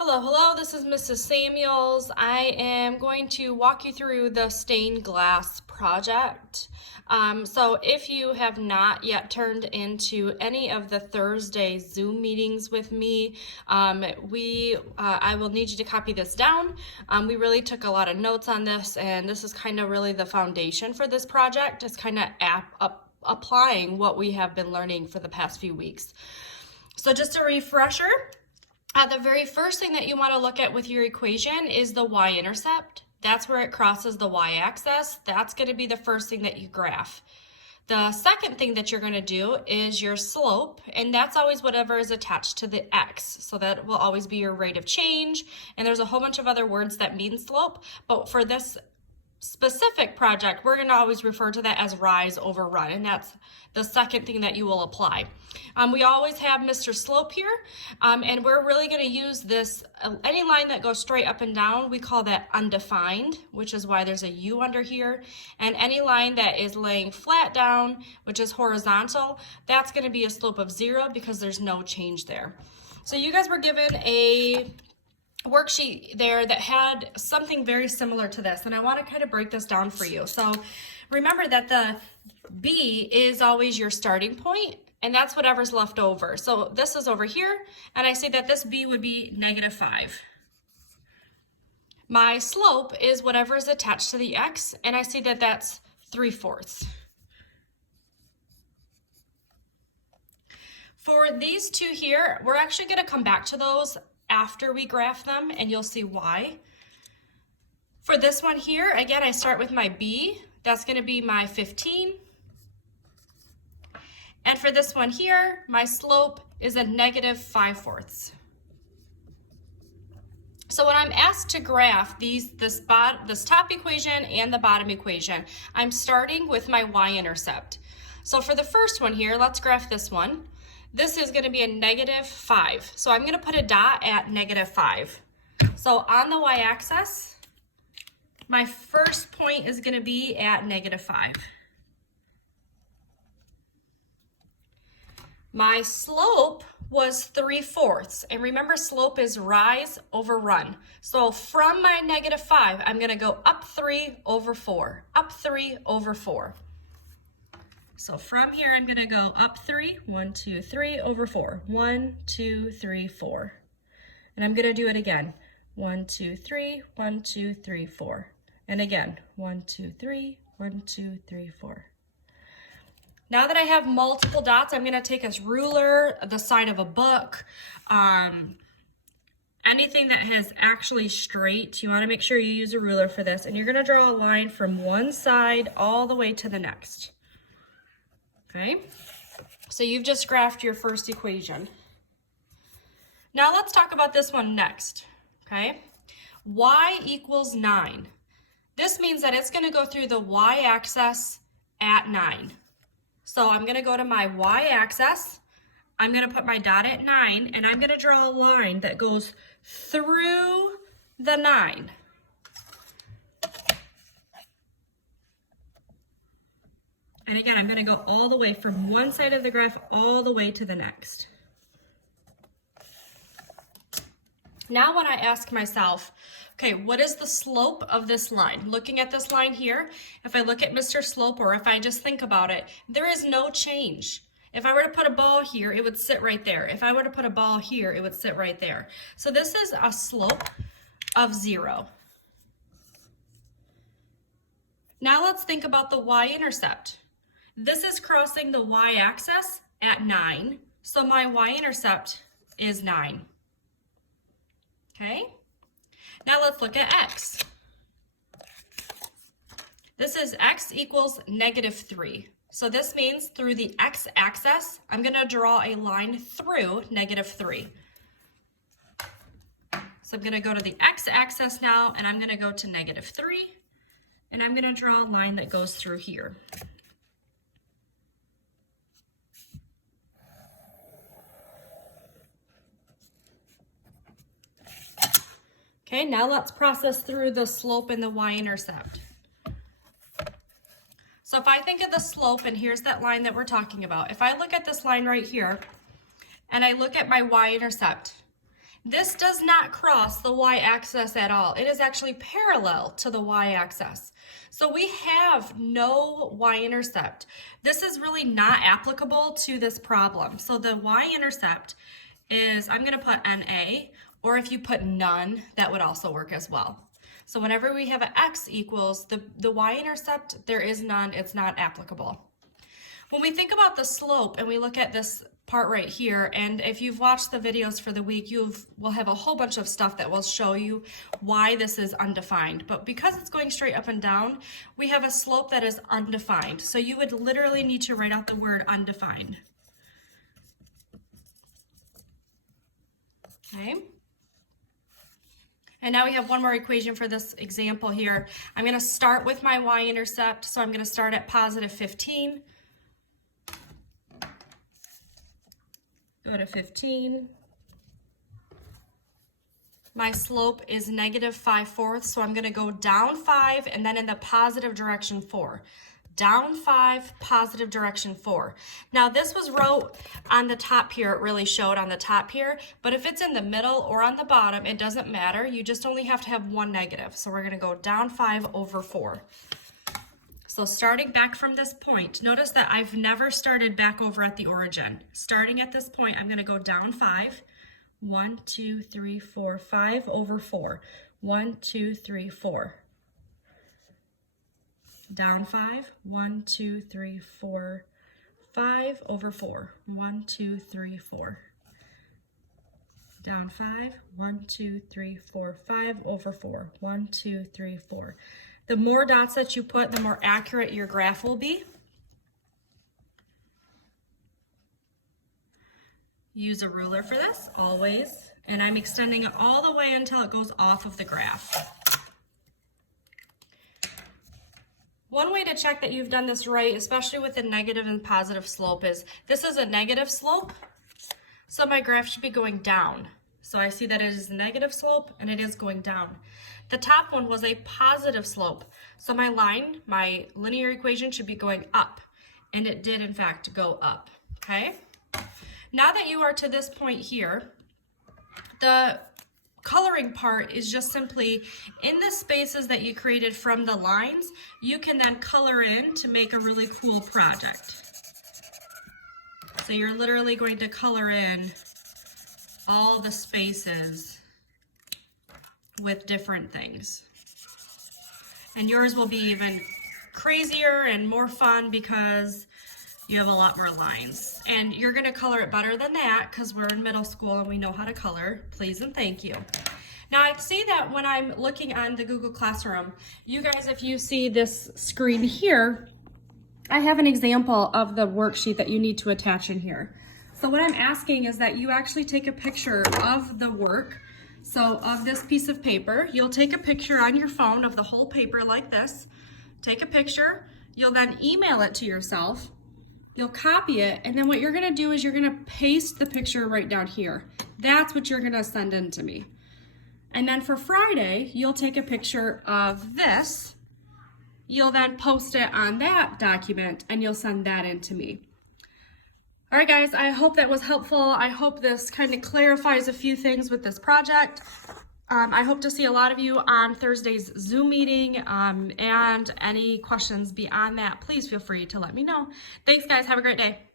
Hello, this is Mrs. Samuels. I am going to walk you through the stained glass project. So if you have not yet turned into any of the Thursday Zoom meetings with me, I will need you to copy this down. We really took a lot of notes on this, and this is kind of really the foundation for this project. It's kind of applying what we have been learning for the past few weeks. So just a refresher. The very first thing that you want to look at with your equation is the y-intercept. That's where it crosses the y-axis. That's going to be the first thing that you graph. The second thing that you're going to do is your slope, and that's always whatever is attached to the x. So that will always be your rate of change, and there's a whole bunch of other words that mean slope, but for this specific project, we're going to always refer to that as rise over run, and that's the second thing that you will apply. We always have Mr. Slope here, and we're really going to use this, any line that goes straight up and down, we call that undefined, which is why there's a U under here, and any line that is laying flat down, which is horizontal, that's going to be a slope of 0 because there's no change there. So you guys were given a worksheet there that had something very similar to this, and I want to kind of break this down for you. So remember that the B is always your starting point, and that's whatever's left over. So this is over here, and I say that this B would be -5. My slope is whatever is attached to the x, and I see that that's 3/4. For these two here, we're actually going to come back to those after we graph them, and you'll see why. For this one here, again, I start with my B. That's going to be my 15. And for this one here, my slope is a -5/4. So when I'm asked to graph this top equation and the bottom equation, I'm starting with my y-intercept. So for the first one here, let's graph this one. This is going to be a -5. So I'm going to put a dot at -5. So on the y-axis, my first point is going to be at -5. My slope was 3/4. And remember, slope is rise over run. So from my -5, I'm going to go up 3 over 4, up 3 over 4. So from here, I'm going to go up 3, 1, 2, 3 over 4, 1, 2, 3, 4. And I'm going to do it again, 1, 2, 3, 1, 2, 3, 4. And again, 1, 2, 3, 1, 2, 3, 4. Now that I have multiple dots, I'm going to take a ruler, the side of a book, anything that has actually straight. You want to make sure you use a ruler for this, and you're going to draw a line from one side all the way to the next. Okay, so you've just graphed your first equation. Now let's talk about this one next, okay? Y equals 9. This means that it's going to go through the y-axis at 9. So I'm going to go to my y-axis, I'm going to put my dot at 9, and I'm going to draw a line that goes through the 9. And again, I'm going to go all the way from one side of the graph all the way to the next. Now when I ask myself, okay, what is the slope of this line? Looking at this line here, if I look at Mr. Slope, or if I just think about it, there is no change. If I were to put a ball here, it would sit right there. If I were to put a ball here, it would sit right there. So this is a slope of 0. Now let's think about the y-intercept. This is crossing the y-axis at 9, so my y-intercept is 9. Okay, now let's look at x. This is x equals -3. So this means through the x-axis, I'm going to draw a line through -3. So I'm going to go to the x-axis now, and I'm going to go to -3, and I'm going to draw a line that goes through here. Okay, now let's process through the slope and the y-intercept. So if I think of the slope, and here's that line that we're talking about. If I look at this line right here, and I look at my y-intercept, This does not cross the y-axis at all. It is actually parallel to the y-axis. So we have no y-intercept. This is really not applicable to this problem. So the y-intercept is, I'm going to put NA, or if you put none, that would also work as well. So whenever we have an x equals the y-intercept, there is none, it's not applicable. When we think about the slope and we look at this part right here, and if you've watched the videos for the week, we'll have a whole bunch of stuff that will show you why this is undefined. But because it's going straight up and down, we have a slope that is undefined. So you would literally need to write out the word undefined. Okay. And now we have one more equation for this example here. I'm going to start with my y-intercept, so I'm going to start at positive 15. Go to 15. My slope is negative 5/4, so I'm going to go down 5 and then in the positive direction 4. Down 5, positive direction 4. Now this was wrote on the top here, it really showed on the top here, but if it's in the middle or on the bottom, it doesn't matter. You just only have to have one negative. So we're gonna go down 5 over 4. So starting back from this point, notice that I've never started back over at the origin. Starting at this point, I'm gonna go down 5. 1, 2, 3, 4, 5 over 4. 1, 2, 3, 4. Down 5, 1, 2, 3, 4, 5 over 4. 1, 2, 3, 4. Down 5, 1, 2, 3, 4, 5 over 4. 1, 2, 3, 4. The more dots that you put, the more accurate your graph will be. Use a ruler for this, always. And I'm extending it all the way until it goes off of the graph. One way to check that you've done this right, especially with the negative and positive slope, is this is a negative slope, so my graph should be going down. So I see that it is a negative slope and it is going down. The top one was a positive slope, so my line, my linear equation should be going up, and it did in fact go up, okay? Now that you are to this point here, the coloring part is just simply in the spaces that you created from the lines, you can then color in to make a really cool project. So you're literally going to color in all the spaces with different things. And yours will be even crazier and more fun because you have a lot more lines. And you're gonna color it better than that because we're in middle school and we know how to color. Please and thank you. Now I see that when I'm looking on the Google Classroom, you guys, if you see this screen here, I have an example of the worksheet that you need to attach in here. So what I'm asking is that you actually take a picture of the work. So of this piece of paper, you'll take a picture on your phone of the whole paper like this. Take a picture, you'll then email it to yourself. You'll copy it, and then what you're gonna do is you're gonna paste the picture right down here. That's what you're gonna send in to me. And then for Friday, you'll take a picture of this. You'll then post it on that document, and you'll send that in to me. All right, guys, I hope that was helpful. I hope this kind of clarifies a few things with this project. I hope to see a lot of you on Thursday's Zoom meeting, and any questions beyond that, please feel free to let me know. Thanks, guys. Have a great day.